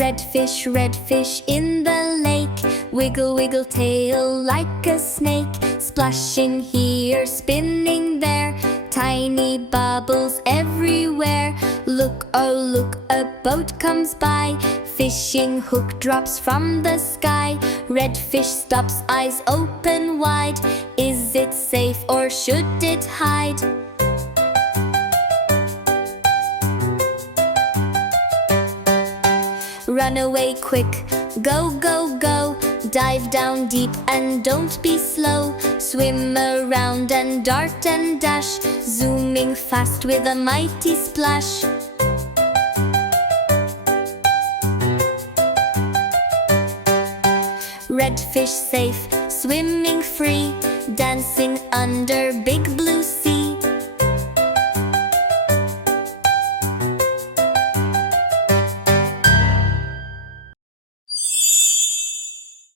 Red fish, red fish in the lake. Wiggle, wiggle tail like a snake. Splashing here, spinning there. Tiny bubbles everywhere. Look, oh, look, a boat comes by. Fishing hook drops from the sky. Red fish stops, eyes open wide. Is it safe or should it hide? Run away quick, go, go, go. Dive down deep and don't be slow. Swim around and dart and dash. Zooming fast with a mighty splash. Red fish safe, swimming free. Dancing under